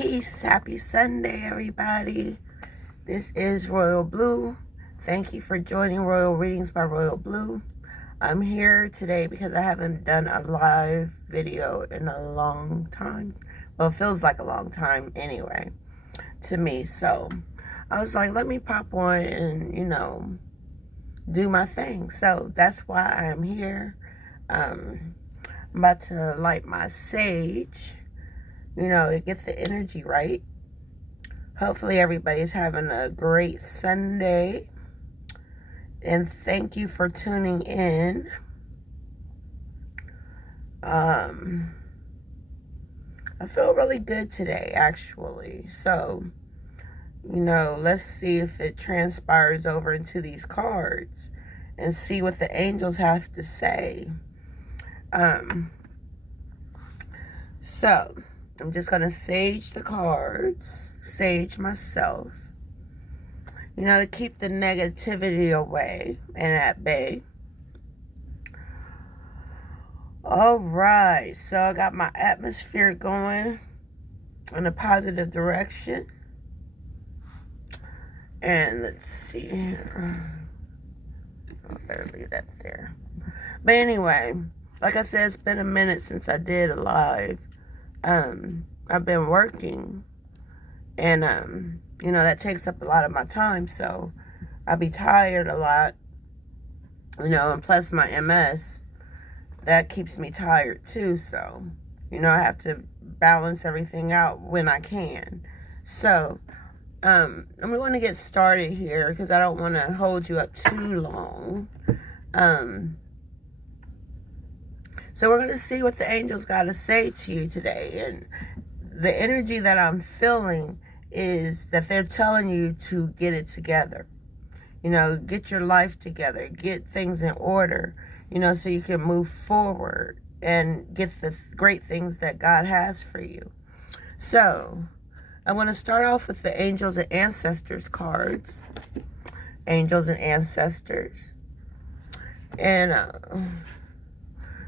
Peace. Happy Sunday, everybody. This is Royal Blue. Thank you for joining Royal Readings by Royal Blue. I'm here today because I haven't done a live video in a long time. Well, it feels like a long time anyway to me. So I was like, let me pop on and, do my thing. So that's why I am here. I'm about to light my sage, to get the energy right. Hopefully everybody's having a great Sunday. And thank you for tuning in. I feel really good today, actually. So, let's see if it transpires over into these cards and see what the angels have to say. So, I'm just going to sage the cards, sage myself, to keep the negativity away and at bay. All right, so I got my atmosphere going in a positive direction. And let's see here. I better leave that there. But anyway, like I said, it's been a minute since I did a live. I've been working, and that takes up a lot of my time, so I'll be tired a lot, and plus my MS, that keeps me tired too, so, I have to balance everything out when I can. So, I'm going to get started here, because I don't want to hold you up too long. So we're going to see what the angels got to say to you today. And the energy that I'm feeling is that they're telling you to get it together. Get your life together. Get things in order, so you can move forward and get the great things that God has for you. So I want to start off with the angels and ancestors cards. Angels and ancestors. And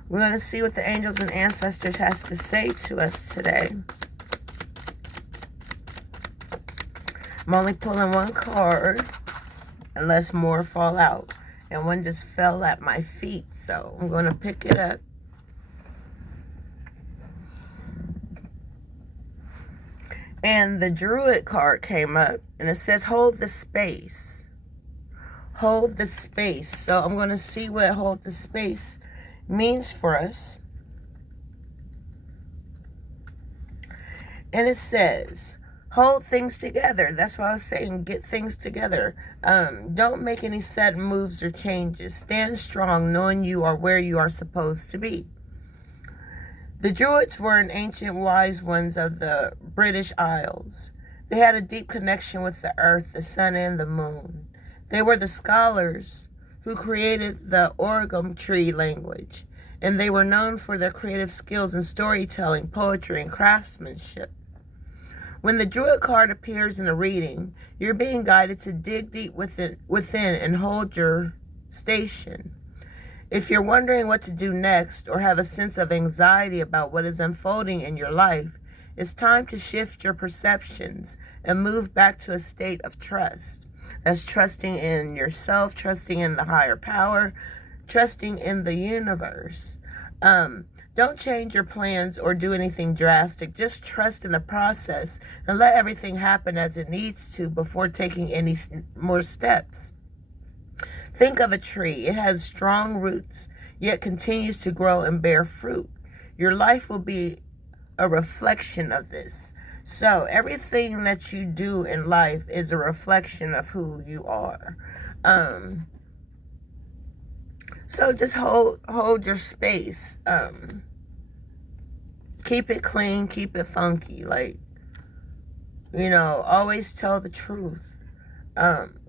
we're going to see what the angels and ancestors has to say to us today. I'm only pulling one card unless more fall out. And one just fell at my feet, so I'm going to pick it up. And the Druid card came up, and it says, hold the space. Hold the space. So I'm going to see what hold the space means for us. And it says, hold things together. That's why I was saying, get things together. Don't make any sudden moves or changes. Stand strong, knowing you are where you are supposed to be. The Druids were an ancient wise ones of the British Isles. They had a deep connection with the earth, the sun, and the moon. They were the scholars who created the origami tree language, and they were known for their creative skills in storytelling, poetry, and craftsmanship. When the Druid card appears in a reading, you're being guided to dig deep within and hold your station. If you're wondering what to do next or have a sense of anxiety about what is unfolding in your life, it's time to shift your perceptions and move back to a state of trust. That's trusting in yourself, trusting in the higher power, trusting in the universe. Don't change your plans or do anything drastic. Just trust in the process and let everything happen as it needs to before taking any more steps. Think of a tree. It has strong roots, yet continues to grow and bear fruit. Your life will be a reflection of this. So everything that you do in life is a reflection of who you are. So just hold your space. Keep it clean, keep it funky. Always tell the truth.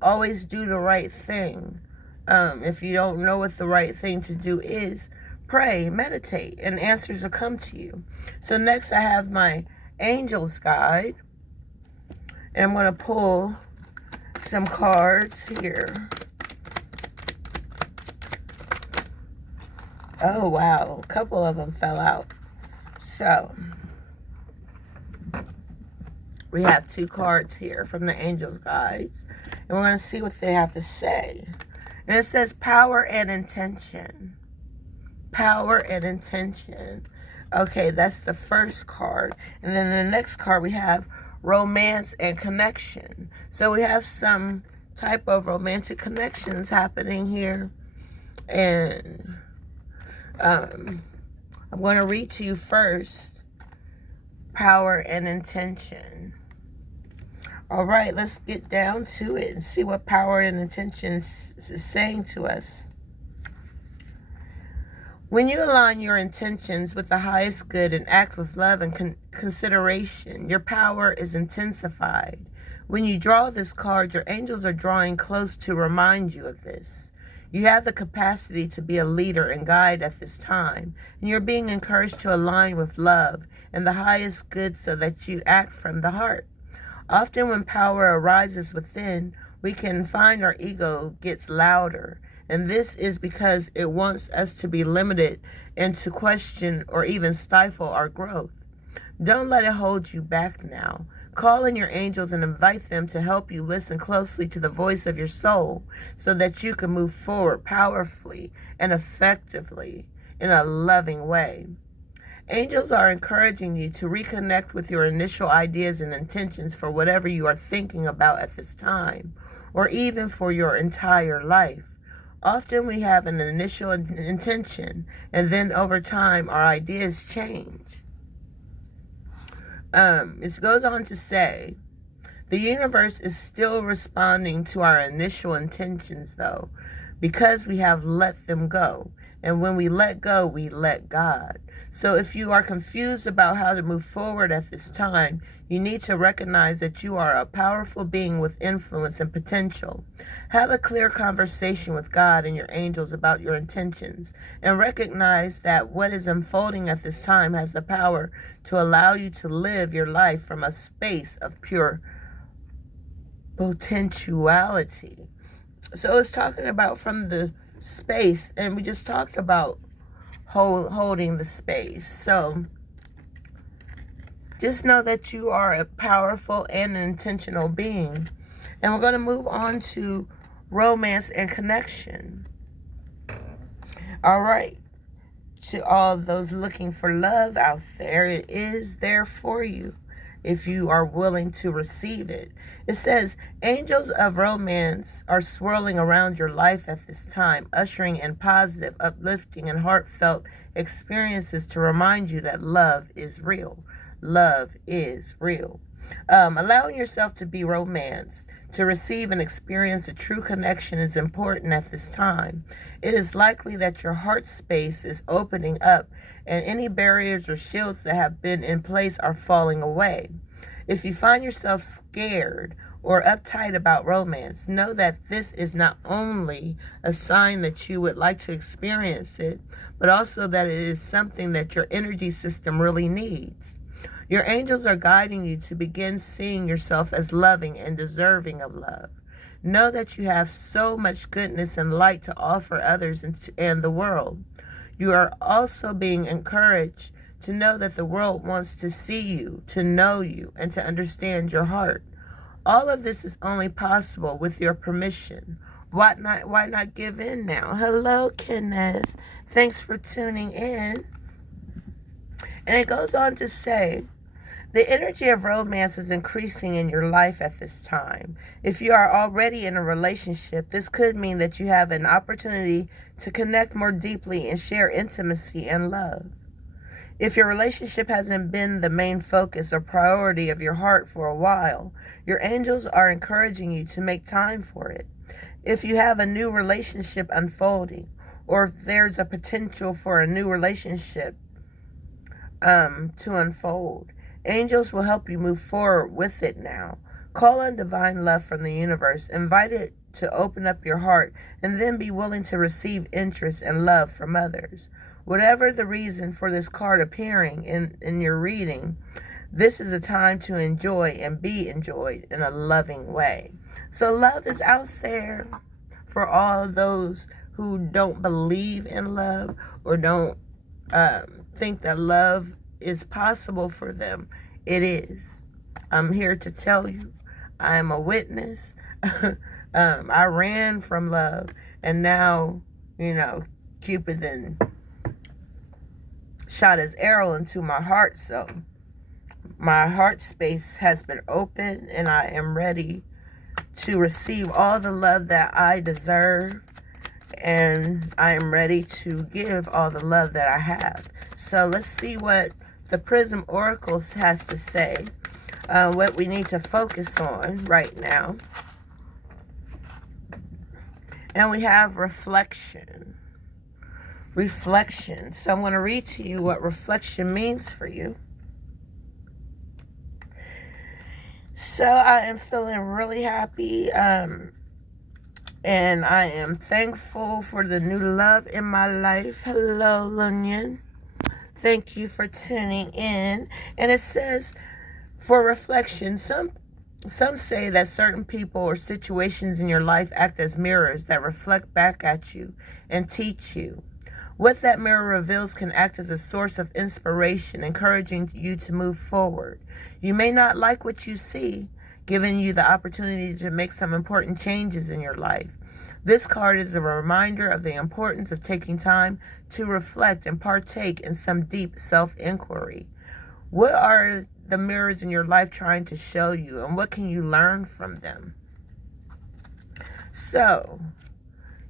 Always do the right thing. If you don't know what the right thing to do is, pray, meditate, and answers will come to you. So next I have my Angel's Guide. And I'm going to pull some cards here. Oh, wow. A couple of them fell out. So, We have 2 cards here from the Angels Guides. And we're going to see what they have to say. And it says power and intention. Power and intention. Okay, that's the first card. And then the next card we have romance and connection. So we have some type of romantic connections happening here. And I'm going to read to you first power and intention. All right, let's get down to it and see what power and intention is saying to us. When you align your intentions with the highest good and act with love and consideration, your power is intensified. When you draw this card, your angels are drawing close to remind you of this. You have the capacity to be a leader and guide at this time, and you're being encouraged to align with love and the highest good so that you act from the heart. Often when power arises within, we can find our ego gets louder. And this is because it wants us to be limited and to question or even stifle our growth. Don't let it hold you back now. Call in your angels and invite them to help you listen closely to the voice of your soul so that you can move forward powerfully and effectively in a loving way. Angels are encouraging you to reconnect with your initial ideas and intentions for whatever you are thinking about at this time, or even for your entire life. Often we have an initial intention, and then over time our ideas change. It goes on to say, the universe is still responding to our initial intentions, though, because we have let them go. And when we let go, we let God. So if you are confused about how to move forward at this time, you need to recognize that you are a powerful being with influence and potential. Have a clear conversation with God and your angels about your intentions, and recognize that what is unfolding at this time has the power to allow you to live your life from a space of pure potentiality. So it's talking about from the space, and we just talked about holding the space. So just know that you are a powerful and intentional being. And we're going to move on to romance and connection. All right. To all those looking for love out there, it is there for you if you are willing to receive it. It says, angels of romance are swirling around your life at this time, ushering in positive, uplifting, and heartfelt experiences to remind you that love is real. Love is real. Allowing yourself to be romanced, to receive and experience a true connection is important at this time. It is likely that your heart space is opening up and any barriers or shields that have been in place are falling away. If you find yourself scared or uptight about romance, know that this is not only a sign that you would like to experience it, but also that it is something that your energy system really needs. Your angels are guiding you to begin seeing yourself as loving and deserving of love. Know that you have so much goodness and light to offer others and the world. You are also being encouraged to know that the world wants to see you, to know you, and to understand your heart. All of this is only possible with your permission. Why not give in now? Hello, Kenneth. Thanks for tuning in. And it goes on to say, the energy of romance is increasing in your life at this time. If you are already in a relationship, this could mean that you have an opportunity to connect more deeply and share intimacy and love. If your relationship hasn't been the main focus or priority of your heart for a while, your angels are encouraging you to make time for it. If you have a new relationship unfolding, or if there's a potential for a new relationship to unfold, angels will help you move forward with it now. Call on divine love from the universe. Invite it to open up your heart, and then be willing to receive interest and love from others. Whatever the reason for this card appearing in your reading, this is a time to enjoy and be enjoyed in a loving way. So love is out there for all those who don't believe in love or don't think that love is possible for them. It is. I'm here to tell you, I am a witness. I ran from love, and now, Cupid then shot his arrow into my heart. So my heart space has been open, and I am ready to receive all the love that I deserve, and I am ready to give all the love that I have. So let's see what the Prism Oracles has to say, what we need to focus on right now. And we have reflection. Reflection. So I'm going to read to you what reflection means for you. So I am feeling really happy, and I am thankful for the new love in my life. Hello, Lunyon. Thank you for tuning in. And it says, for reflection, some say that certain people or situations in your life act as mirrors that reflect back at you and teach you. What that mirror reveals can act as a source of inspiration, encouraging you to move forward. You may not like what you see, giving you the opportunity to make some important changes in your life. This card is a reminder of the importance of taking time to reflect and partake in some deep self-inquiry. What are the mirrors in your life trying to show you, and what can you learn from them? So,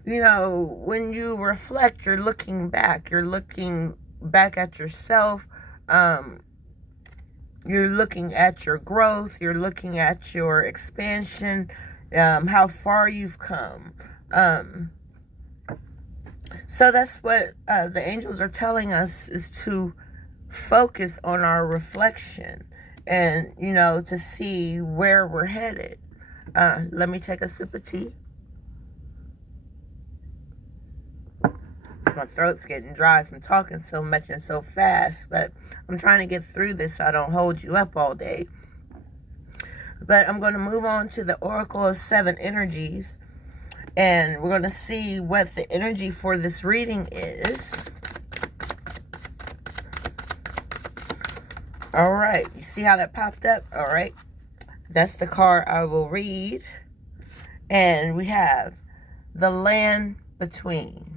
when you reflect, you're looking back. You're looking back at yourself. You're looking at your growth. You're looking at your expansion, how far you've come. So that's what the angels are telling us, is to focus on our reflection and, to see where we're headed. Let me take a sip of tea. My throat's getting dry from talking so much and so fast, but I'm trying to get through this so I don't hold you up all day. But I'm going to move on to the Oracle of 7 Energies, and we're going to see what the energy for this reading is. All right, you see how that popped up? All right, that's the card I will read. And we have the Land Between.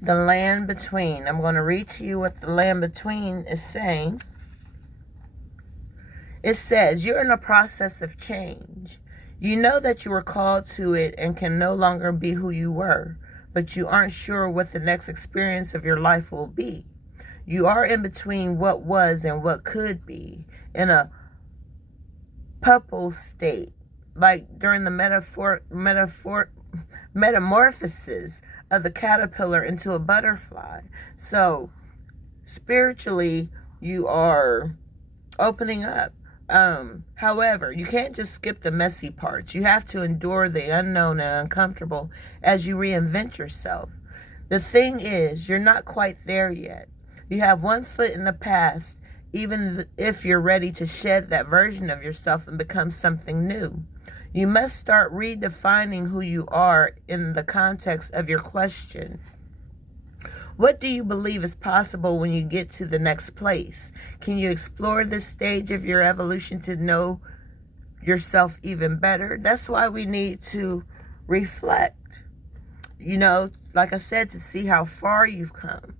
The Land Between. I'm going to read to you what the Land Between is saying. It says, you're in a process of change. You know that you were called to it and can no longer be who you were, but you aren't sure what the next experience of your life will be. You are in between what was and what could be, in a pupal state, like during the metamorphosis of the caterpillar into a butterfly. So spiritually, you are opening up. However, you can't just skip the messy parts. You have to endure the unknown and uncomfortable as you reinvent yourself. The thing is, you're not quite there yet. You have one foot in the past, even if you're ready to shed that version of yourself and become something new. You must start redefining who you are in the context of your question. What do you believe is possible when you get to the next place? Can you explore this stage of your evolution to know yourself even better? That's why we need to reflect. Like I said, to see how far you've come.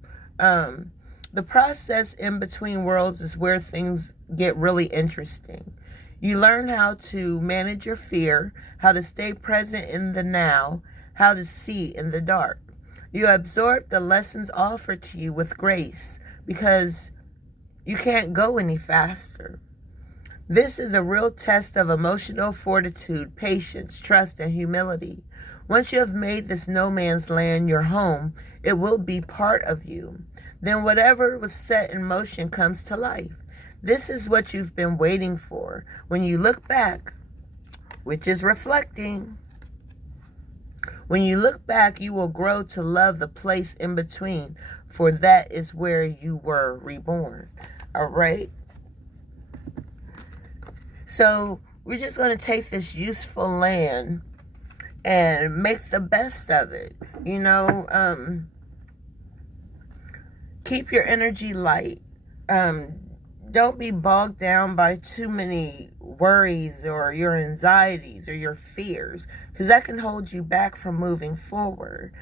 The process in between worlds is where things get really interesting. You learn how to manage your fear, how to stay present in the now, how to see in the dark. You absorb the lessons offered to you with grace because you can't go any faster. This is a real test of emotional fortitude, patience, trust, and humility. Once you have made this no man's land your home, it will be part of you. Then whatever was set in motion comes to life. This is what you've been waiting for. When you look back, which is reflecting, when you look back, you will grow to love the place in between, for that is where you were reborn. All right? So we're just going to take this useful land and make the best of it. Keep your energy light. don't be bogged down by too many worries or your anxieties or your fears, because that can hold you back from moving forward.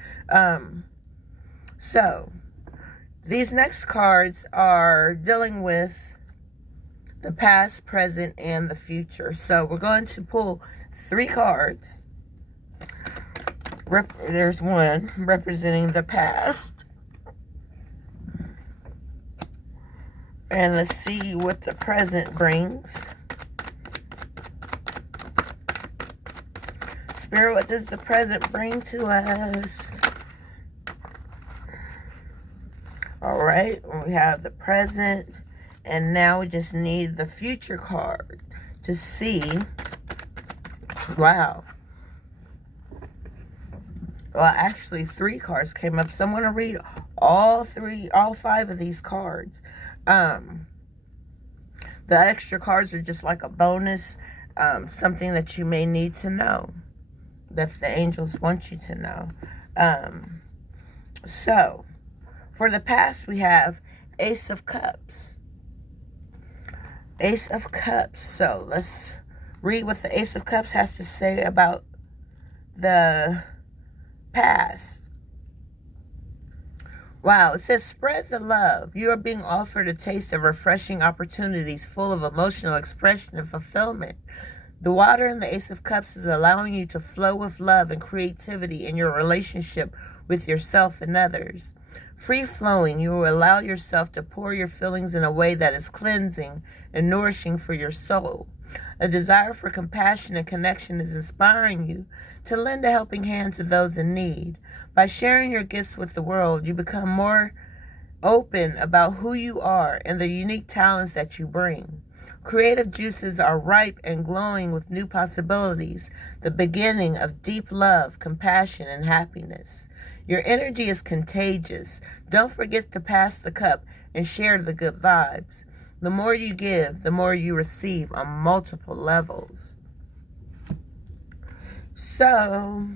So these next cards are dealing with the past, present, and the future. So we're going to pull 3 cards. There's one representing the past. And let's see what the present brings. Spirit, what does the present bring to us? All right, we have the present, and now we just need the future card to see. Wow. Well, actually 3 cards came up, so I'm going to read all 5 of these cards. The extra cards are just like a bonus, something that you may need to know, that the angels want you to know. So, for the past, we have Ace of Cups. Ace of Cups. So, let's read what the Ace of Cups has to say about the past. Wow, it says, spread the love. You are being offered a taste of refreshing opportunities full of emotional expression and fulfillment. The water in the Ace of Cups is allowing you to flow with love and creativity in your relationship with yourself and others. Free flowing, you will allow yourself to pour your feelings in a way that is cleansing and nourishing for your soul. A desire for compassion and connection is inspiring you to lend a helping hand to those in need. By sharing your gifts with the world, you become more open about who you are and the unique talents that you bring. Creative juices are ripe and glowing with new possibilities, the beginning of deep love, compassion, and happiness. Your energy is contagious. Don't forget to pass the cup and share the good vibes. The more you give, the more you receive on multiple levels. So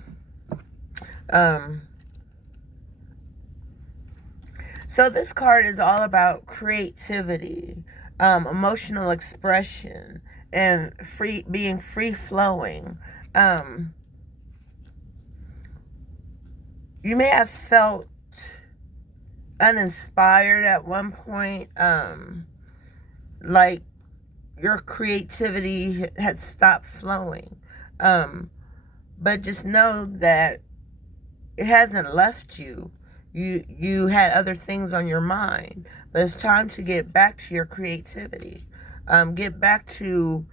this card is all about creativity, emotional expression, and being free-flowing. You may have felt uninspired at one point, like your creativity had stopped flowing. But just know that it hasn't left you. You had other things on your mind, but it's time to get back to your creativity. Get back to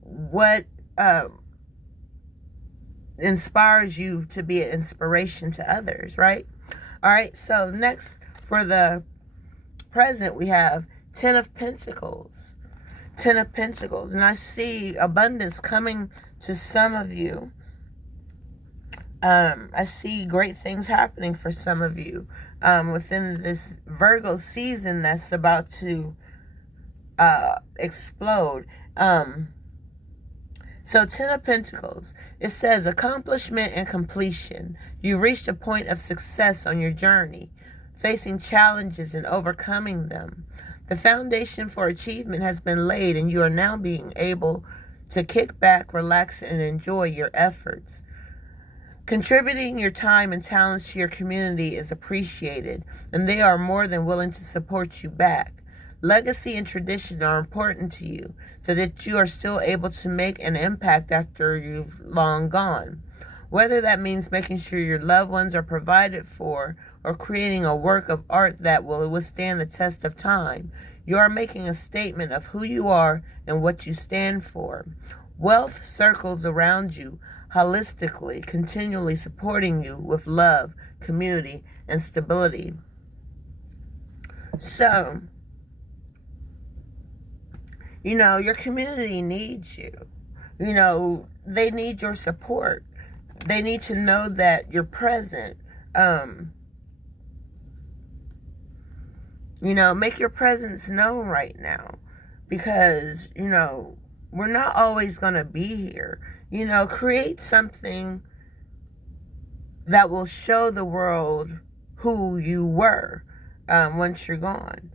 what inspires you to be an inspiration to others, right? All right, so next for the present, we have 10 of Pentacles. 10 of Pentacles, and I see abundance coming to some of you. I see great things happening for some of you within this Virgo season that's about to explode. So 10 of Pentacles, it says accomplishment and completion. You've reached a point of success on your journey, facing challenges and overcoming them. The foundation for achievement has been laid, and you are now being able to kick back, relax, and enjoy your efforts. Contributing your time and talents to your community is appreciated, and they are more than willing to support you back. Legacy and tradition are important to you, so that you are still able to make an impact after you've long gone. Whether that means making sure your loved ones are provided for or creating a work of art that will withstand the test of time, you are making a statement of who you are and what you stand for. Wealth circles around you holistically, continually supporting you with love, community, and stability. So, your community needs you. They need your support. They need to know that you're present. Make your presence known right now, because, we're not always going to be here. Create something that will show the world who you were once you're gone.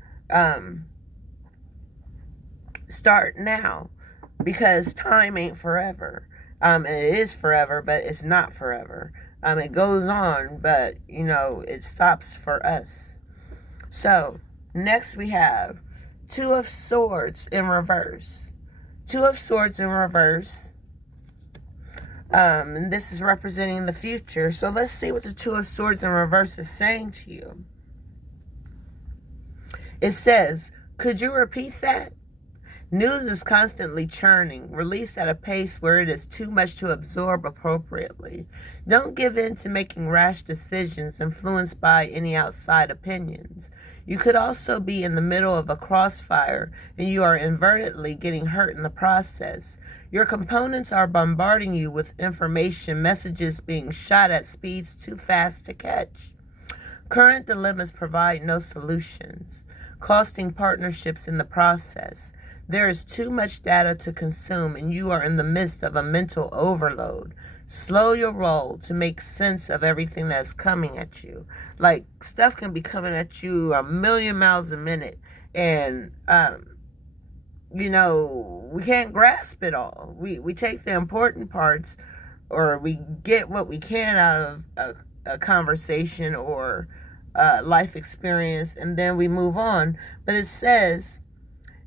Start now, because time ain't forever. And it is forever, but it's not forever. It goes on, but, it stops for us. So, next we have Two of Swords in reverse. Two of Swords in reverse. And this is representing the future. So let's see what the Two of Swords in reverse is saying to you. It says, could you repeat that? News is constantly churning, released at a pace where it is too much to absorb appropriately. Don't give in to making rash decisions influenced by any outside opinions. You could also be in the middle of a crossfire and you are inadvertently getting hurt in the process. Your components are bombarding you with information, messages being shot at speeds too fast to catch. Current dilemmas provide no solutions, costing partnerships in the process. There is too much data to consume and you are in the midst of a mental overload. Slow your roll to make sense of everything that's coming at you. Like, stuff can be coming at you a million miles a minute, and we can't grasp it all. We take the important parts, or we get what we can out of a conversation or life experience, and then we move on. But it says,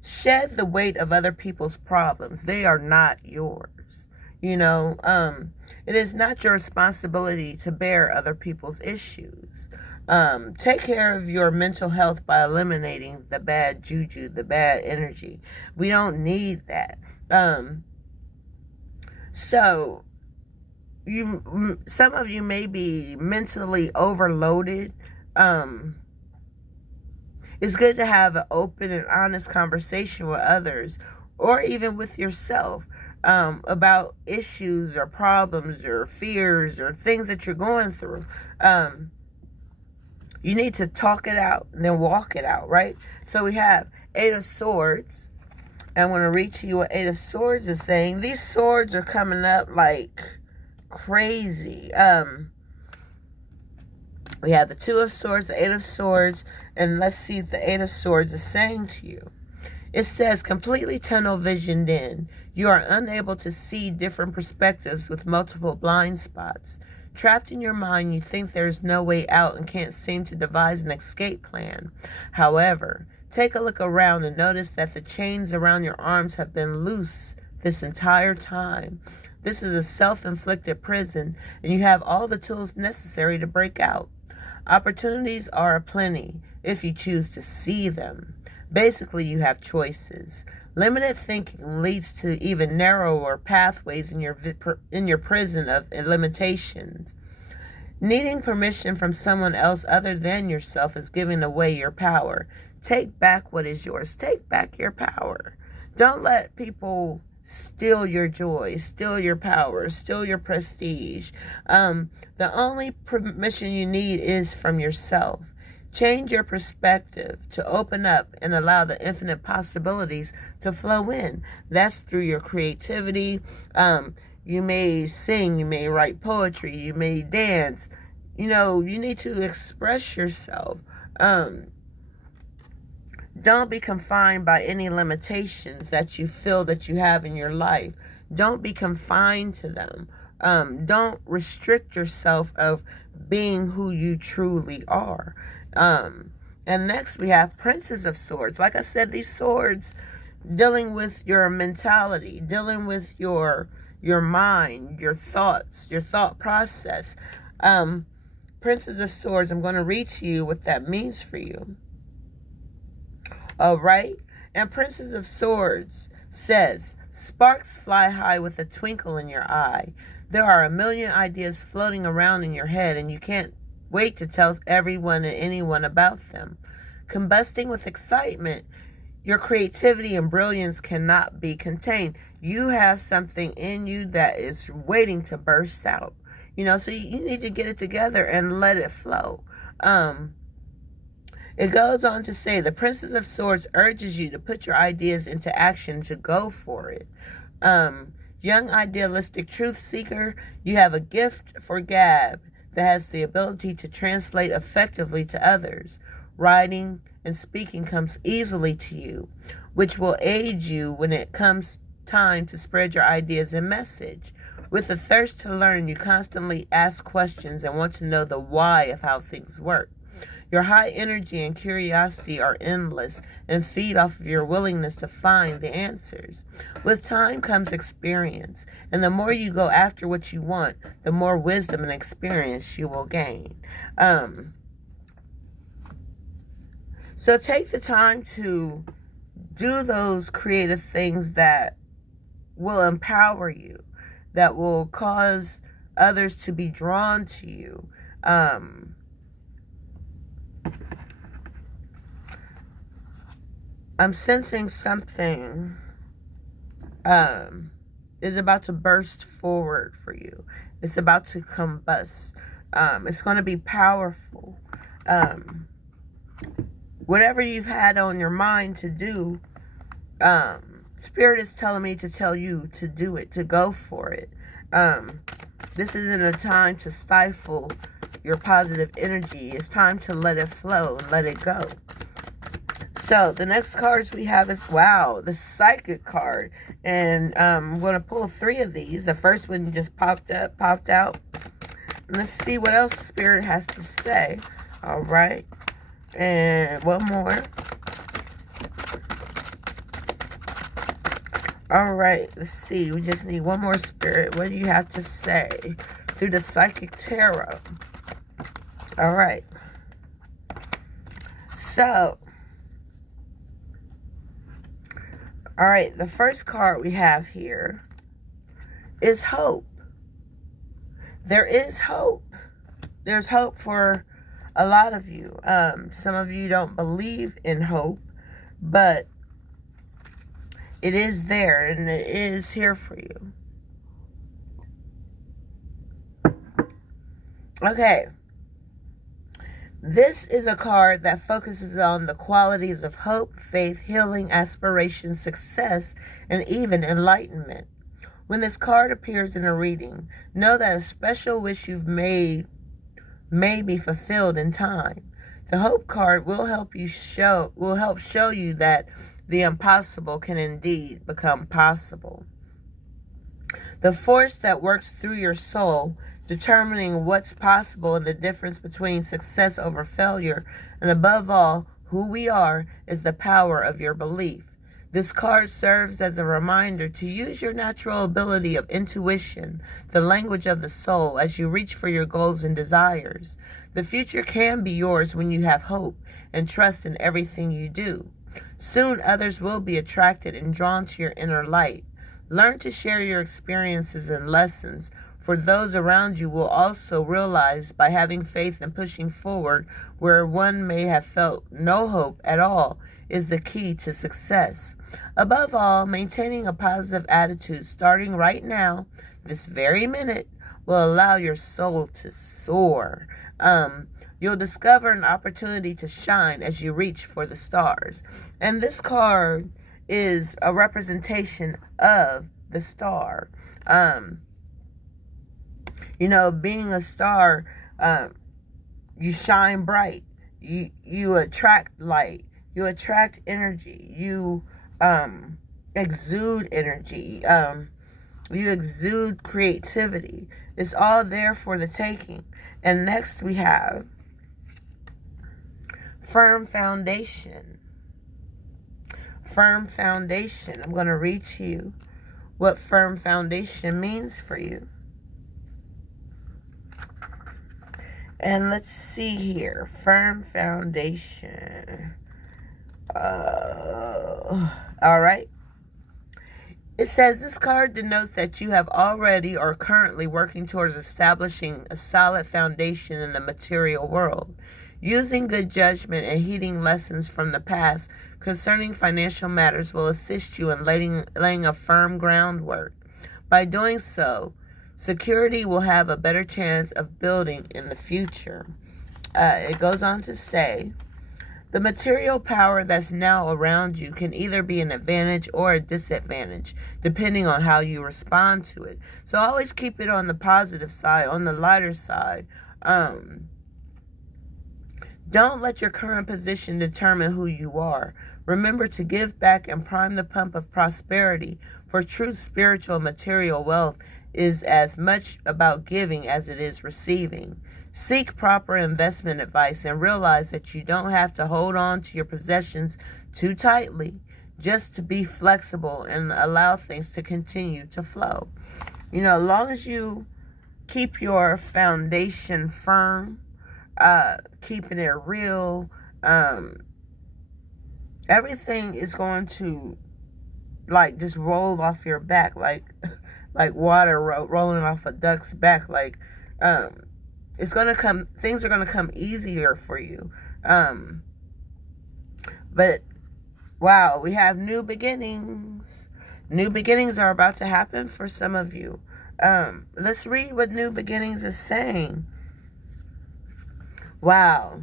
shed the weight of other people's problems. They are not yours. It is not your responsibility to bear other people's issues. Take care of your mental health by eliminating the bad juju, the bad energy. We don't need that. So some of you may be mentally overloaded. It's good to have an open and honest conversation with others, or even with yourself, about issues or problems or fears or things that you're going through. You need to talk it out and then walk it out, right? So we have Eight of Swords. I want to read to you what Eight of Swords is saying. These swords are coming up like crazy. We have the Two of Swords, the Eight of Swords, and let's see what the Eight of Swords is saying to you. It says, completely tunnel visioned in. You are unable to see different perspectives with multiple blind spots. Trapped in your mind, you think there is no way out and can't seem to devise an escape plan. However, take a look around and notice that the chains around your arms have been loose this entire time. This is a self-inflicted prison, and you have all the tools necessary to break out. Opportunities are aplenty if you choose to see them. Basically, you have choices. Limited thinking leads to even narrower pathways in your prison of limitations. Needing permission from someone else other than yourself is giving away your power. Take back what is yours. Take back your power. Don't let people steal your joy, steal your power, steal your prestige. The only permission you need is from yourself. Change your perspective to open up and allow the infinite possibilities to flow in. That's through your creativity. You may sing, you may write poetry, you may dance. You need to express yourself. Don't be confined by any limitations that you feel that you have in your life. Don't be confined to them. Don't restrict yourself of being who you truly are. And next we have Princess of Swords. Like I said, these swords dealing with your mentality, dealing with your mind, your thoughts, your thought process. Princess of Swords, I'm going to read to you what that means for you. All right. And Princess of Swords says, sparks fly high with a twinkle in your eye. There are a million ideas floating around in your head, and you can't wait to tell everyone and anyone about them. Combusting with excitement, your creativity and brilliance cannot be contained. You have something in you that is waiting to burst out. So you need to get it together and let it flow. It goes on to say, the Princess of Swords urges you to put your ideas into action, to go for it. Young idealistic truth seeker, you have a gift for gab that has the ability to translate effectively to others. Writing and speaking comes easily to you. which will aid you when it comes time to spread your ideas and message. With a thirst to learn, you constantly ask questions and want to know the why of how things work. Your high energy and curiosity are endless and feed off of your willingness to find the answers. With time comes experience, and the more you go after what you want, the more wisdom and experience you will gain. So take the time to do those creative things that will empower you, that will cause others to be drawn to you. I'm sensing something is about to burst forward for you. It's about to combust. It's going to be powerful. Whatever you've had on your mind to do, Spirit is telling me to tell you to do it, to go for it. This isn't a time to stifle your positive energy. It's time to let it flow and let it go. So the next cards we have is, wow, the Psychic card. And I'm going to pull 3 of these. The first one just popped out. And let's see what else Spirit has to say. All right. And one more. All right, let's see. We just need one more, Spirit. What do you have to say through the Psychic Tarot? All right. So, all right, the first card we have here is hope. There is hope. There's hope for a lot of you. Some of you don't believe in hope, but it is there and it is here for you. Okay. This is a card that focuses on the qualities of hope, faith, healing, aspiration, success, and even enlightenment. When this card appears in a reading, know that a special wish you've made may be fulfilled in time. The hope card will help show you that the impossible can indeed become possible. The force that works through your soul, determining what's possible and the difference between success over failure, and above all, who we are, is the power of your belief. This card serves as a reminder to use your natural ability of intuition, the language of the soul, as you reach for your goals and desires. The future can be yours when you have hope and trust in everything you do. Soon others will be attracted and drawn to your inner light. Learn to share your experiences and lessons, for those around you will also realize by having faith and pushing forward where one may have felt no hope at all is the key to success. Above all, maintaining a positive attitude starting right now, this very minute, will allow your soul to soar. You'll discover an opportunity to shine as you reach for the stars. And this card is a representation of the star. Being a star, you shine bright. You attract light. You attract energy. You exude energy. You exude creativity. It's all there for the taking. And next we have firm foundation. Firm foundation. I'm going to read to you what firm foundation means for you. And let's see here. Firm foundation. All right. It says this card denotes that you have already or currently working towards establishing a solid foundation in the material world. Using good judgment and heeding lessons from the past concerning financial matters will assist you in laying a firm groundwork. By doing so, security will have a better chance of building in the future. It goes on to say, the material power that's now around you can either be an advantage or a disadvantage, depending on how you respond to it. So always keep it on the positive side, on the lighter side. Don't let your current position determine who you are. Remember to give back and prime the pump of prosperity, for true spiritual and material wealth is as much about giving as it is receiving. Seek proper investment advice and realize that you don't have to hold on to your possessions too tightly, just to be flexible and allow things to continue to flow. As long as you keep your foundation firm, keeping it real, everything is going to just roll off your back like water rolling off a duck's back. It's gonna come. Things are gonna come easier for you. But wow, we have new beginnings. New beginnings are about to happen for some of you. Let's read what New Beginnings is saying. Wow.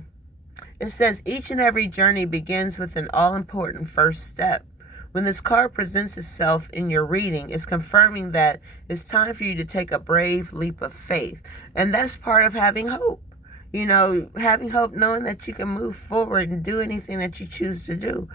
It says, each and every journey begins with an all-important first step. When this card presents itself in your reading, it's confirming that it's time for you to take a brave leap of faith. And that's part of having hope. Having hope, knowing that you can move forward and do anything that you choose to do.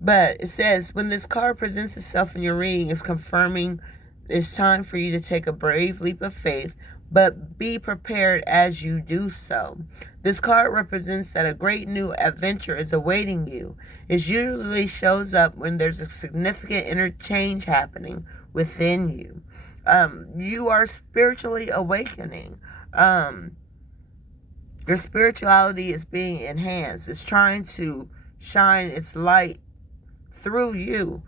But it says, when this card presents itself in your reading, it's confirming it's time for you to take a brave leap of faith, but be prepared as you do so. This card represents that a great new adventure is awaiting you. It usually shows up when there's a significant inner change happening within you. You are spiritually awakening. Your spirituality is being enhanced. It's trying to shine its light through you.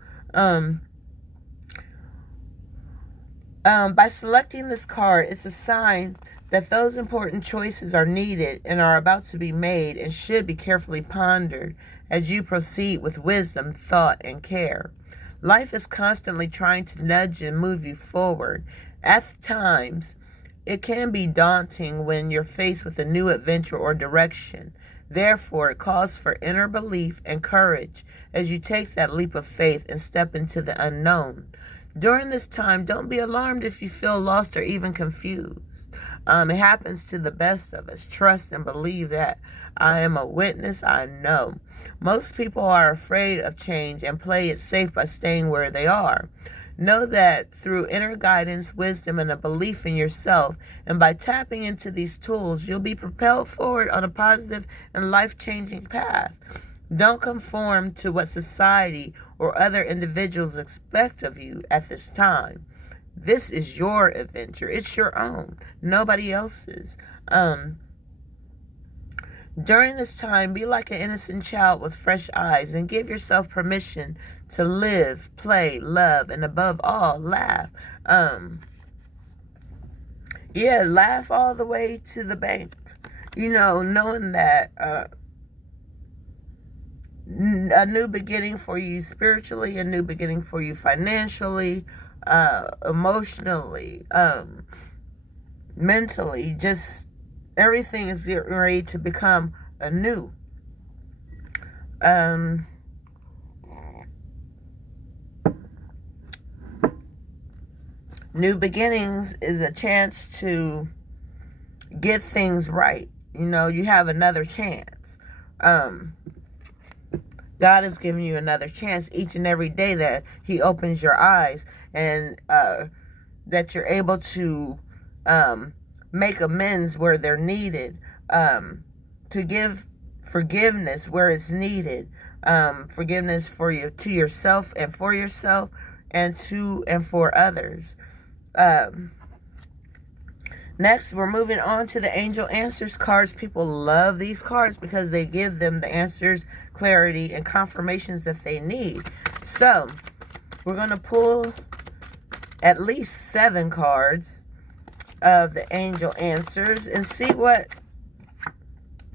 By selecting this card, it's a sign that those important choices are needed and are about to be made and should be carefully pondered as you proceed with wisdom, thought, and care. Life is constantly trying to nudge and move you forward. At times, it can be daunting when you're faced with a new adventure or direction. Therefore, it calls for inner belief and courage as you take that leap of faith and step into the unknown. During this time, don't be alarmed if you feel lost or even confused. It happens to the best of us. Trust and believe that. I am a witness. I know. Most people are afraid of change and play it safe by staying where they are. Know that through inner guidance, wisdom, and a belief in yourself, and by tapping into these tools, you'll be propelled forward on a positive and life-changing path. Don't conform to what society or other individuals expect of you at this time. This is your adventure. It's your own. Nobody else's. During this time, be like an innocent child with fresh eyes and give yourself permission to live, play, love, and above all, laugh. Laugh all the way to the bank. Knowing that a new beginning for you spiritually, a new beginning for you financially, emotionally, mentally, just everything is ready to become anew. New beginnings is a chance to get things right. You have another chance. God is giving you another chance each and every day that He opens your eyes and that you're able to make amends where they're needed, to give forgiveness where it's needed, forgiveness to yourself and for yourself and to and for others. Next, we're moving on to the Angel Answers cards. People love these cards because they give them the answers, clarity, and confirmations that they need. So, we're going to pull at least 7 cards of the Angel Answers and see what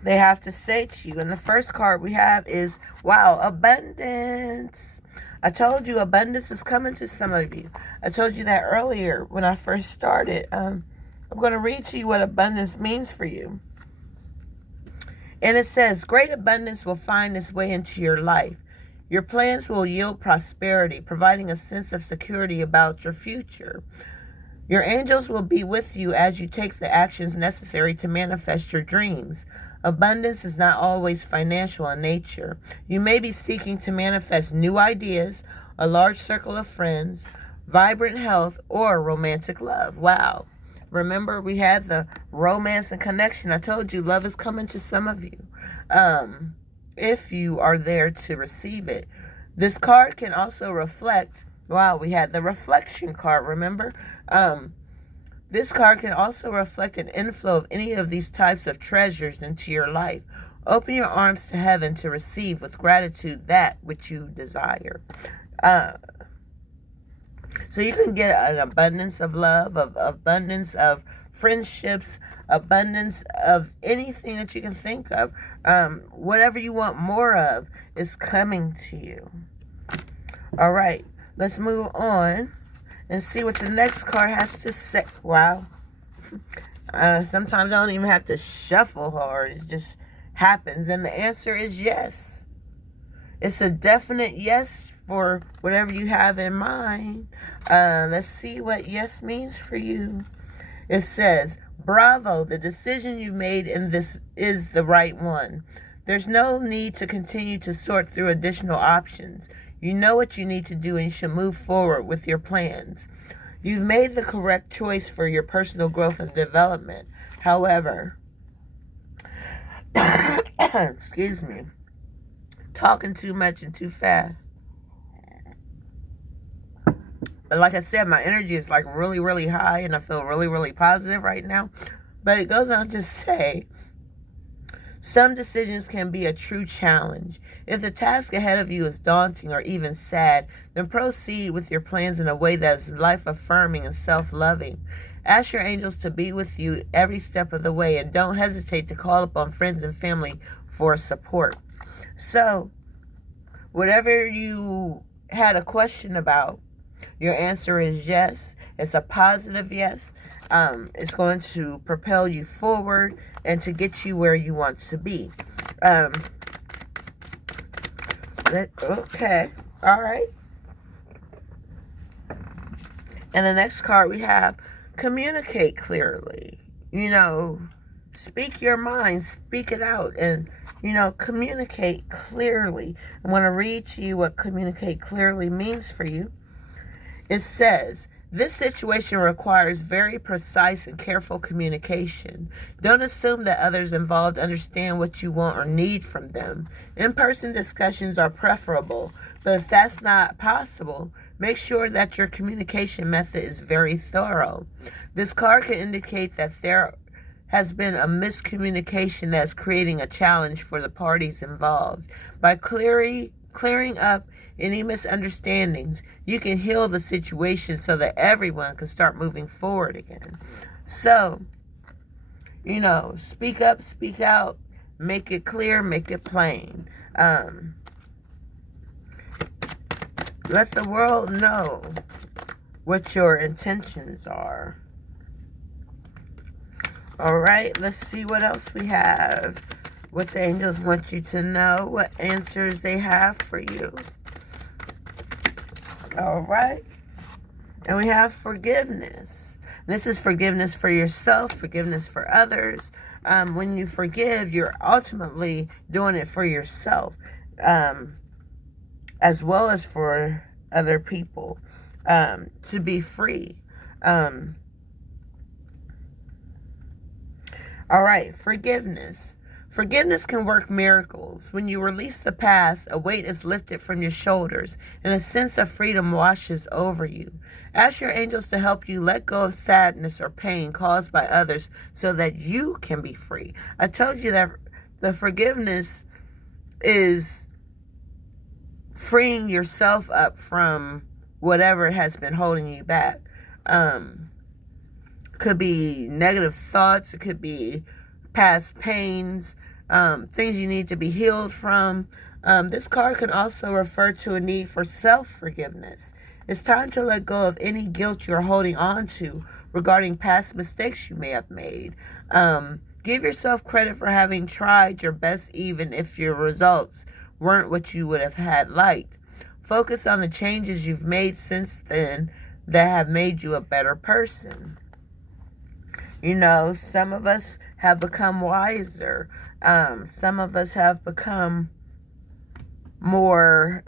they have to say to you. And the first card we have is, wow, abundance. I told you abundance is coming to some of you. I told you that earlier when I first started. I'm going to read to you what abundance means for you. And it says, great abundance will find its way into your life. Your plans will yield prosperity, providing a sense of security about your future. Your angels will be with you as you take the actions necessary to manifest your dreams. Abundance is not always financial in nature. You may be seeking to manifest new ideas, a large circle of friends, vibrant health, or romantic love. Wow. Remember, we had the romance and connection. I told you love is coming to some of you. If you are there to receive it. This card can also reflect. Wow, we had the reflection card, remember? This card can also reflect an inflow of any of these types of treasures into your life. Open your arms to heaven to receive with gratitude that which you desire. So you can get an abundance of love, of abundance of friendships, abundance of anything that you can think of. Whatever you want more of is coming to you. All right, let's move on and see what the next card has to say. Wow. Sometimes I don't even have to shuffle hard. It just happens. And the answer is yes. It's a definite yes for whatever you have in mind. Let's see what yes means for you. It says, bravo, the decision you made in this is the right one. There's no need to continue to sort through additional options. You know what you need to do and you should move forward with your plans. You've made the correct choice for your personal growth and development. However, excuse me, talking too much and too fast. But like I said, my energy is like really, really high and I feel really, really positive right now. But it goes on to say, some decisions can be a true challenge. If the task ahead of you is daunting or even sad, then proceed with your plans in a way that is life-affirming and self-loving. Ask your angels to be with you every step of the way and don't hesitate to call upon friends and family for support. So, whatever you had a question about, your answer is yes. It's a positive yes. It's going to propel you forward and to get you where you want to be. Okay. All right. And the next card we have, communicate clearly. Speak your mind, speak it out, and, communicate clearly. I want to read to you what communicate clearly means for you. It says, this situation requires very precise and careful communication. Don't assume that others involved understand what you want or need from them. In-person discussions are preferable, but if that's not possible, make sure that your communication method is very thorough. This card can indicate that there has been a miscommunication that's creating a challenge for the parties involved. By clearing up any misunderstandings, you can heal the situation so that everyone can start moving forward again. So, speak up, speak out, make it clear, make it plain. Let the world know what your intentions are. All right, let's see what else we have. What the angels want you to know, what answers they have for you. All right. And we have forgiveness. This is forgiveness for yourself, forgiveness for others. When you forgive, you're ultimately doing it for yourself, as well as for other people, to be free. All right, forgiveness. Forgiveness can work miracles. When you release the past, a weight is lifted from your shoulders and a sense of freedom washes over you. Ask your angels to help you let go of sadness or pain caused by others so that you can be free. I told you that the forgiveness is freeing yourself up from whatever has been holding you back. Could be negative thoughts. It could be past pains, things you need to be healed from. This card can also refer to a need for self-forgiveness. It's time to let go of any guilt you're holding on to regarding past mistakes you may have made. Give yourself credit for having tried your best even if your results weren't what you would have had liked. Focus on the changes you've made since then that have made you a better person. You know, some of us have become wiser. Some of us have become more,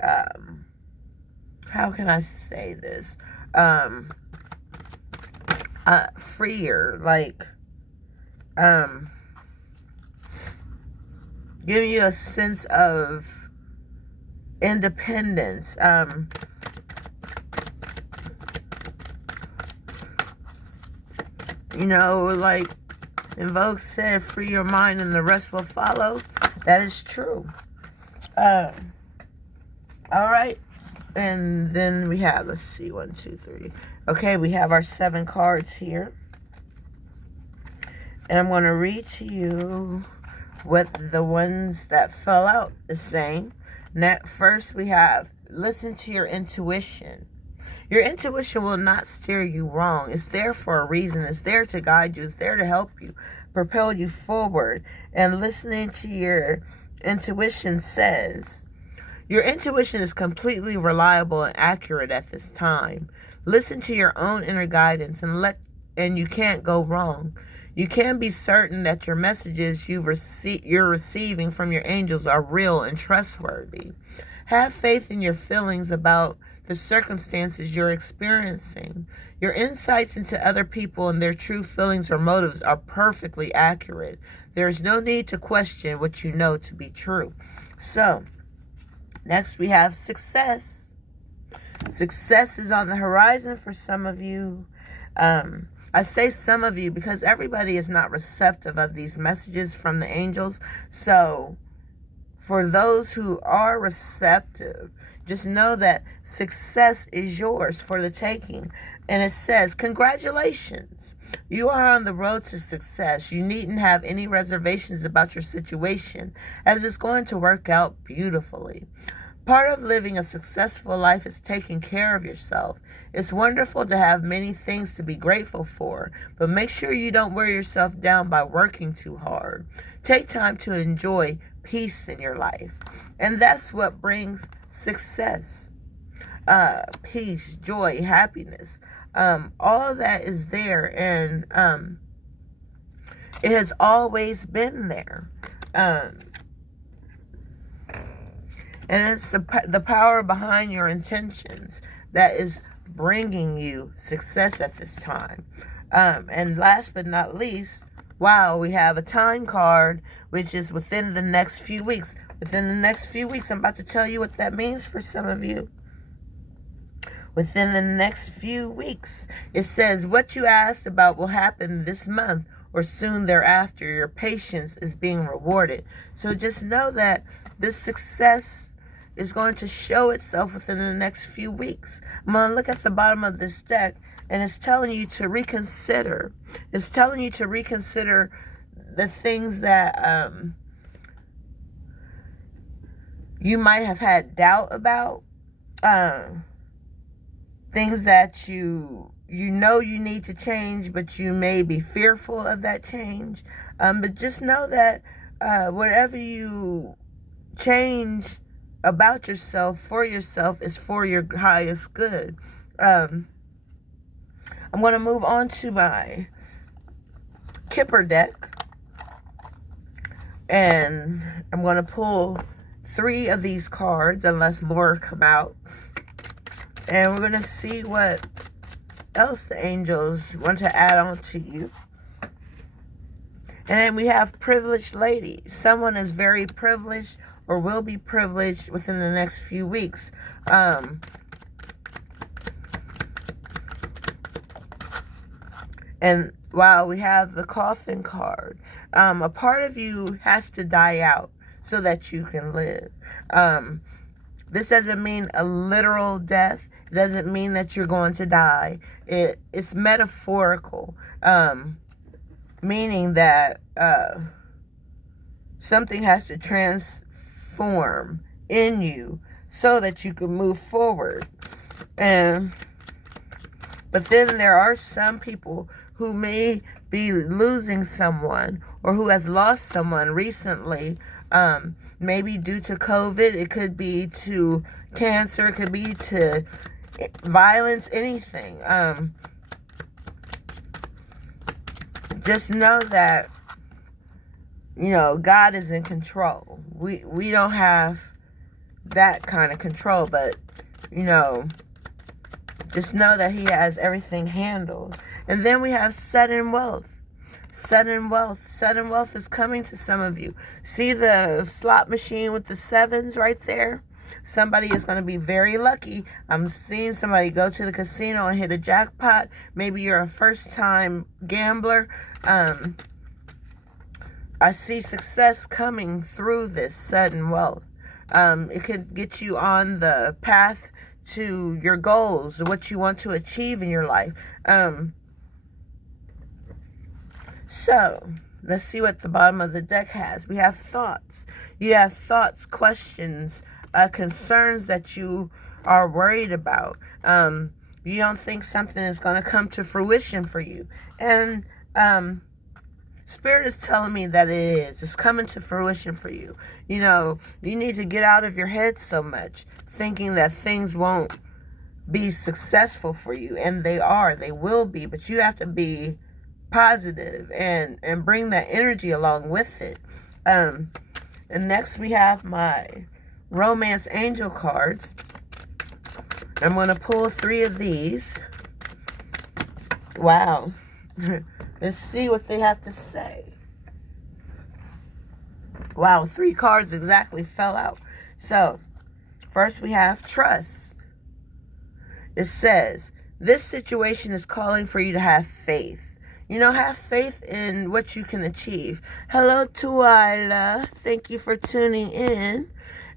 how can I say this? Freer, like, give you a sense of independence. You know, like Invoke said, free your mind and the rest will follow. That is true. All right. And then we have, let's see, 1, 2, 3. Okay, we have our 7 cards here. And I'm going to read to you what the ones that fell out is saying. First, we have, listen to your intuition. Your intuition will not steer you wrong. It's there for a reason. It's there to guide you. It's there to help you, propel you forward. And listening to your intuition says, your intuition is completely reliable and accurate at this time. Listen to your own inner guidance and you can't go wrong. You can be certain that your messages you're receiving from your angels are real and trustworthy. Have faith in your feelings about the circumstances you're experiencing. Your insights into other people and their true feelings or motives are perfectly accurate. There is no need to question what you know to be true. So, next we have success. Success is on the horizon for some of you. I say some of you because everybody is not receptive of these messages from the angels. So, for those who are receptive, just know that success is yours for the taking. And it says, congratulations. You are on the road to success. You needn't have any reservations about your situation, as it's going to work out beautifully. Part of living a successful life is taking care of yourself. It's wonderful to have many things to be grateful for, but make sure you don't wear yourself down by working too hard. Take time to enjoy peace in your life. And that's what brings success. Peace, joy, happiness. All of that is there, and it has always been there. And it's the power behind your intentions that is bringing you success at this time. And last but not least, wow, we have a time card, which is within the next few weeks. Within the next few weeks, I'm about to tell you what that means for some of you. Within the next few weeks, it says what you asked about will happen this month or soon thereafter. Your patience is being rewarded. So just know that this success is going to show itself within the next few weeks. I'm going to look at the bottom of this deck, and it's telling you to reconsider. It's telling you to reconsider the things that you might have had doubt about. Things that you know you need to change, but you may be fearful of that change. But just know that whatever you change about yourself, for yourself, is for your highest good. I'm going to move on to my Kipper deck. And I'm going to pull 3 of these cards, unless more come out. And we're going to see what else the angels want to add on to you. And then we have privileged lady. Someone is very privileged or will be privileged within the next few weeks. And wow, we have the coffin card. A part of you has to die out so that you can live. This doesn't mean a literal death. It doesn't mean that you're going to die. It's metaphorical, meaning that something has to transform in you so that you can move forward. But then there are some people who may be losing someone or who has lost someone recently, maybe due to COVID. It could be to cancer. It could be to violence, anything. Just know that, you know, God is in control. We don't have that kind of control, but, you know, just know that He has everything handled. And then we have sudden wealth. Sudden wealth. Sudden wealth is coming to some of you. See the slot machine with the sevens right there? Somebody is going to be very lucky. I'm seeing somebody go to the casino and hit a jackpot. Maybe you're a first-time gambler. I see success coming through this sudden wealth. It could get you on the path to your goals, what you want to achieve in your life. So, let's see what the bottom of the deck has. We have thoughts. You have thoughts, questions, concerns that you are worried about. You don't think something is going to come to fruition for you. And Spirit is telling me that it is. It's coming to fruition for you. You know, you need to get out of your head so much, thinking that things won't be successful for you. And they are. They will be. But you have to be positive and bring that energy along with it. And next we have my romance angel cards. I'm going to pull 3 of these. Wow. Let's see what they have to say. Wow, 3 cards exactly fell out. So, first we have trust. It says, this situation is calling for you to have faith. You know, have faith in what you can achieve. Hello, Tuala. Thank you for tuning in.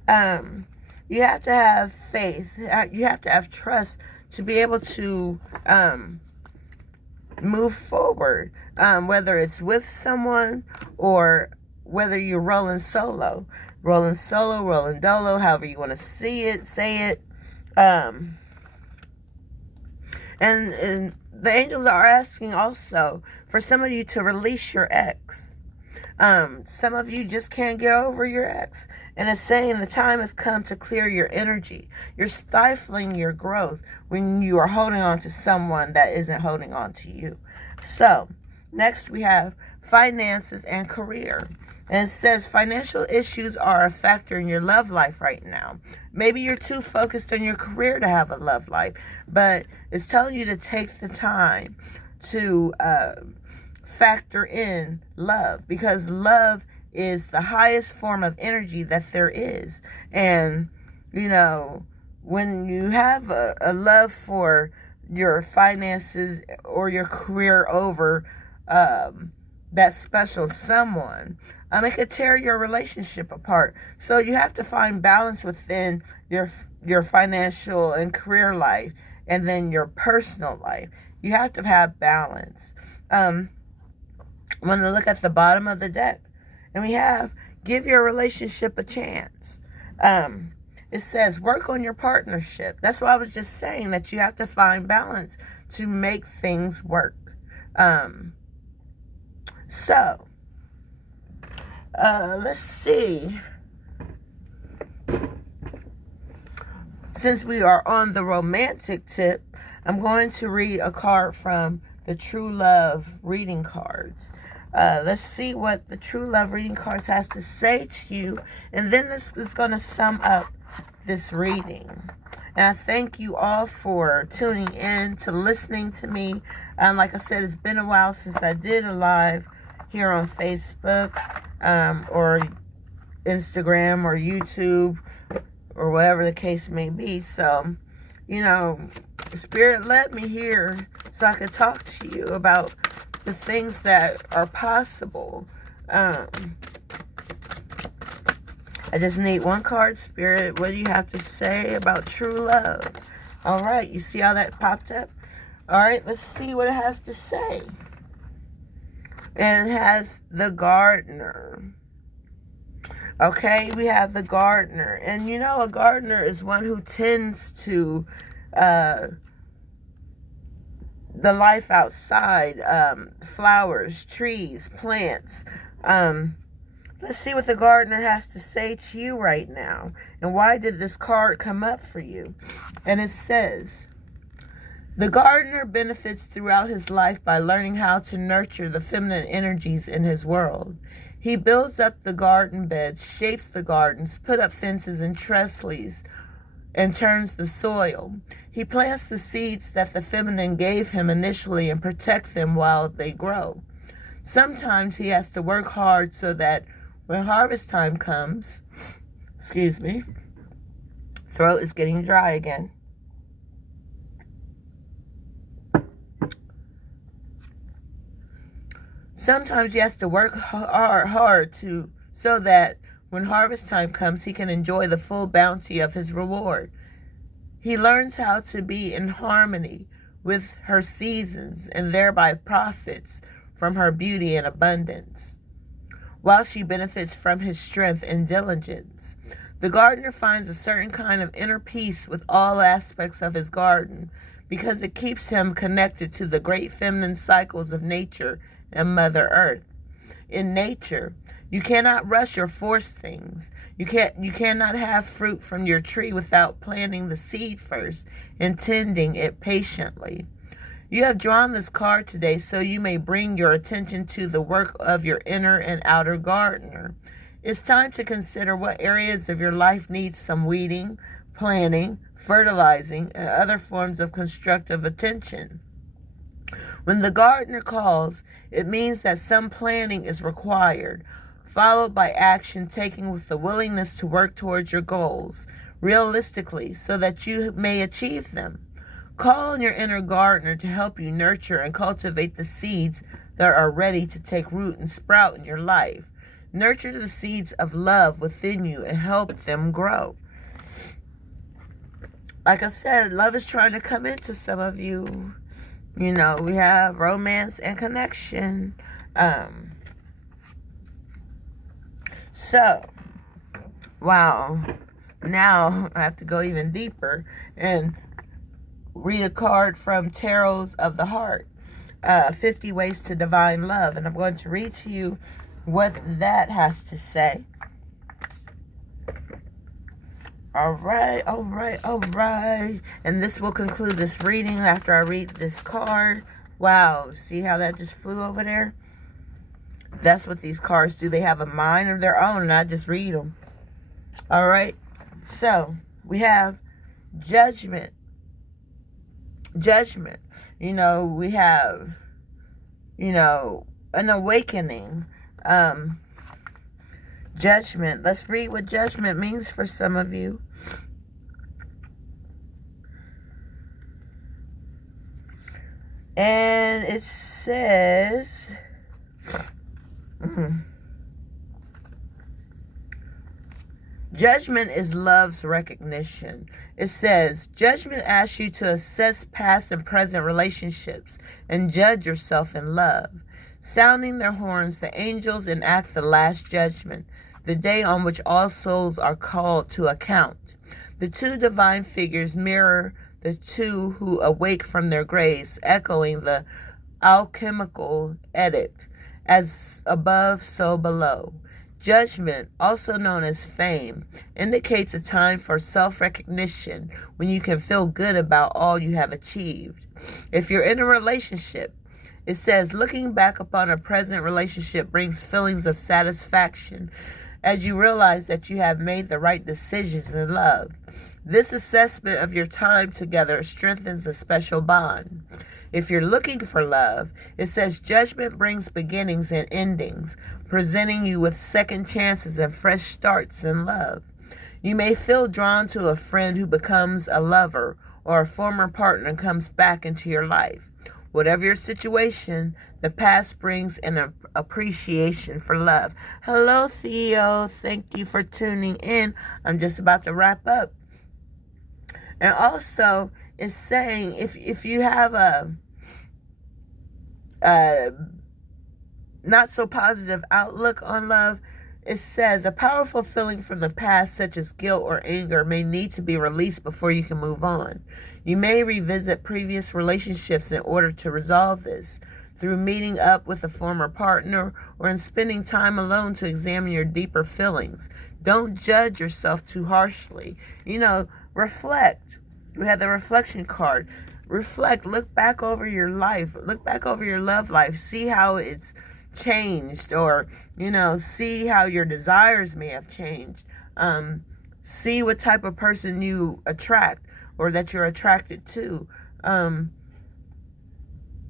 You have to have faith. You have to have trust to be able to move forward. Whether it's with someone or whether you're rolling solo. Rolling solo, rolling dolo, however you want to see it, say it. And the angels are asking also for some of you to release your ex. Some of you just can't get over your ex. And it's saying the time has come to clear your energy. You're stifling your growth when you are holding on to someone that isn't holding on to you. So, next we have finances and career. And it says financial issues are a factor in your love life right now. Maybe you're too focused on your career to have a love life, but it's telling you to take the time to factor in love, because love is the highest form of energy that there is. And, you know, when you have a love for your finances or your career over that special someone, it could tear your relationship apart. So you have to find balance within your financial and career life, and then your personal life. You have to have balance. I'm going to look at the bottom of the deck, and we have give your relationship a chance. It says work on your partnership. That's why I was just saying that you have to find balance to make things work. So, let's see. Since we are on the romantic tip, I'm going to read a card from the True Love reading cards. Let's see what the True Love reading cards has to say to you. And then this is going to sum up this reading. And I thank you all for tuning in, to listening to me. Like I said, it's been a while since I did a live here on Facebook, or Instagram, or YouTube, or whatever the case may be. So, you know, Spirit led me here so I could talk to you about the things that are possible. I just need one card, Spirit. What do you have to say about true love? All right, you see how that popped up? All right, let's see what it has to say. And it has the gardener. Okay, we have the gardener. And you know, a gardener is one who tends to the life outside, flowers, trees, plants. Let's see what the gardener has to say to you right now. And why did this card come up for you? And it says, The gardener benefits throughout his life by learning how to nurture the feminine energies in his world. He builds up the garden beds, shapes the gardens, puts up fences and trellises, and turns the soil. He plants the seeds that the feminine gave him initially and protects them while they grow. Sometimes he has to work hard so that when harvest time comes, throat is getting dry again. Sometimes he has to work hard so that when harvest time comes, he can enjoy the full bounty of his reward. He learns how to be in harmony with her seasons and thereby profits from her beauty and abundance, while she benefits from his strength and diligence. The gardener finds a certain kind of inner peace with all aspects of his garden because it keeps him connected to the great feminine cycles of nature and Mother Earth. In nature, you cannot rush or force things. You cannot have fruit from your tree without planting the seed first and tending it patiently. You have drawn this card today so you may bring your attention to the work of your inner and outer gardener. It's time to consider what areas of your life need some weeding, planting, fertilizing, and other forms of constructive attention. When the gardener calls, it means that some planning is required, followed by action taken with the willingness to work towards your goals realistically so that you may achieve them. Call on your inner gardener to help you nurture and cultivate the seeds that are ready to take root and sprout in your life. Nurture the seeds of love within you and help them grow. Like I said, love is trying to come into some of you. You know, we have romance and connection. So, wow. Now I have to go even deeper and read a card from Tarots of the Heart, 50 Ways to Divine Love. And I'm going to read to you what that has to say. All right. And this will conclude this reading after I read this card. Wow. See how that just flew over there? That's what these cards do. They have a mind of their own, and I just read them. All right. So, we have judgment. Judgment. You know, we have, an awakening. Judgment. Let's read what judgment means for some of you. And it says, judgment is love's recognition. It says, judgment asks you to assess past and present relationships and judge yourself in love. Sounding their horns, the angels enact the last judgment, the day on which all souls are called to account. The two divine figures mirror the two who awake from their graves, echoing the alchemical edict, as above, so below. Judgment, also known as fame, indicates a time for self-recognition when you can feel good about all you have achieved. If you're in a relationship, it says looking back upon a present relationship brings feelings of satisfaction as you realize that you have made the right decisions in love. This assessment of your time together strengthens a special bond. If you're looking for love, it says judgment brings beginnings and endings, presenting you with second chances and fresh starts in love. You may feel drawn to a friend who becomes a lover, or a former partner comes back into your life. Whatever your situation, the past brings an appreciation for love. Hello, Theo. Thank you for tuning in. I'm just about to wrap up. And also, it's saying if you have a not so positive outlook on love, it says a powerful feeling from the past, such as guilt or anger, may need to be released before you can move on. You may revisit previous relationships in order to resolve this, through meeting up with a former partner or in spending time alone to examine your deeper feelings. Don't judge yourself too harshly. Reflect. We have the reflection card. reflect, look back over your life, look back over your love life, see how it's changed, or, you know, see how your desires may have changed. See what type of person you attract or that you're attracted to.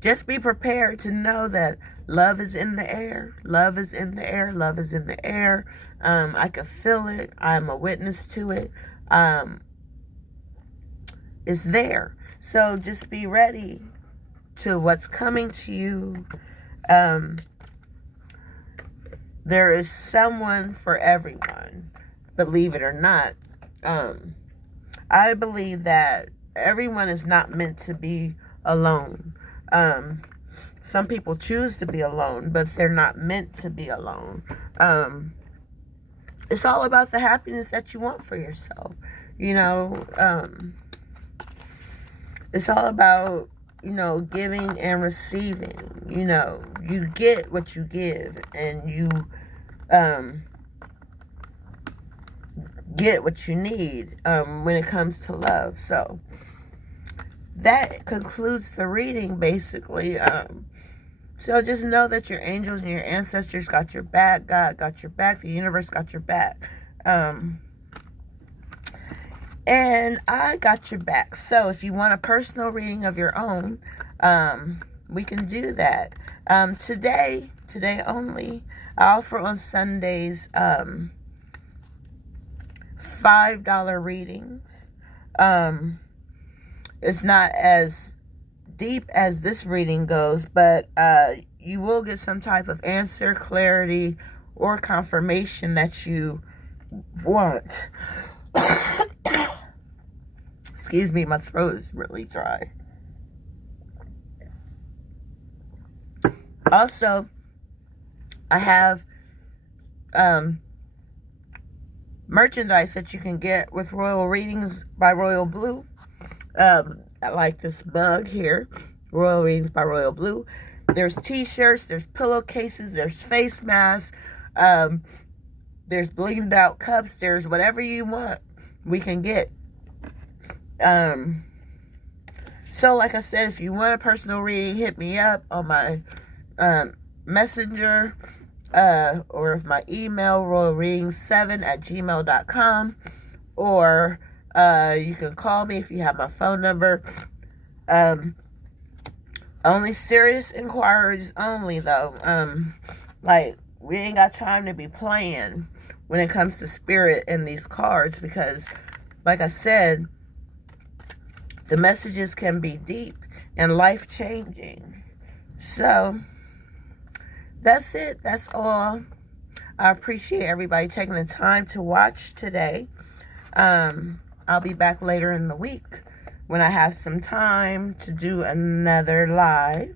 Just be prepared to know that love is in the air. Love is in the air. Love is in the air. I can feel it. I'm a witness to it. It's there. So just be ready to what's coming to you. There is someone for everyone, believe it or not. I believe that everyone is not meant to be alone. Some people choose to be alone, but they're not meant to be alone. It's all about the happiness that you want for yourself. You know, it's all about, you know, giving and receiving. You know, you get what you give, and you get what you need when it comes to love. So that concludes the reading, basically. So just know that your angels and your ancestors got your back. God got your back. The universe got your back. And I got your back. So if you want a personal reading of your own, we can do that. Today only, I offer on Sundays $5 readings. It's not as deep as this reading goes, but you will get some type of answer, clarity, or confirmation that you want. Excuse me, my throat is really dry. Also, I have merchandise that you can get with Royal Readings by Royal Blue. I like this mug here, Royal Readings by Royal Blue. There's t-shirts, there's pillowcases, there's face masks, there's blinged out cups, there's whatever you want, we can get. So like I said, if you want a personal reading, hit me up on my messenger, or my email, royalreadings7@gmail.com, or you can call me if you have my phone number. Only serious inquiries only, though. Like, we ain't got time to be playing when it comes to spirit and these cards, because like I said, the messages can be deep and life-changing. So that's it. That's all. I appreciate everybody taking the time to watch today. I'll be back later in the week when I have some time to do another live.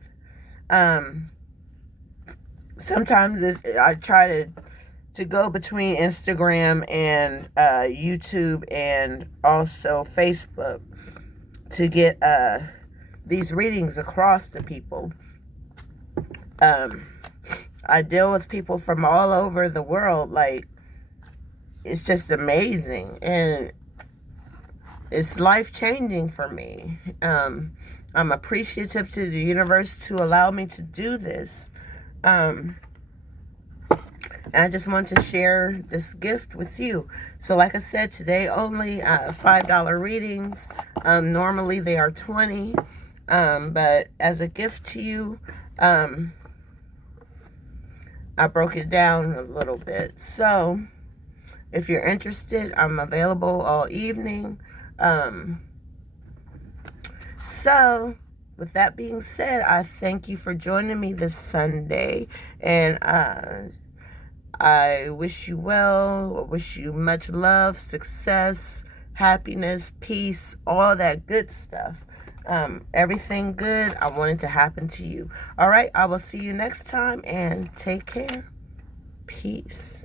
Sometimes I try to go between Instagram and YouTube and also Facebook to get these readings across to people. I deal with people from all over the world. Like, it's just amazing, and it's life-changing for me. I'm appreciative to the universe to allow me to do this. And I just want to share this gift with you. So like I said, today only $5 readings. Normally they are $20. But as a gift to you, I broke it down a little bit. So if you're interested, I'm available all evening. So with that being said, I thank you for joining me this Sunday, and I wish you well. I wish you much love, success, happiness, peace, all that good stuff. Everything good I want it to happen to you. All right, I will see you next time, and take care. Peace.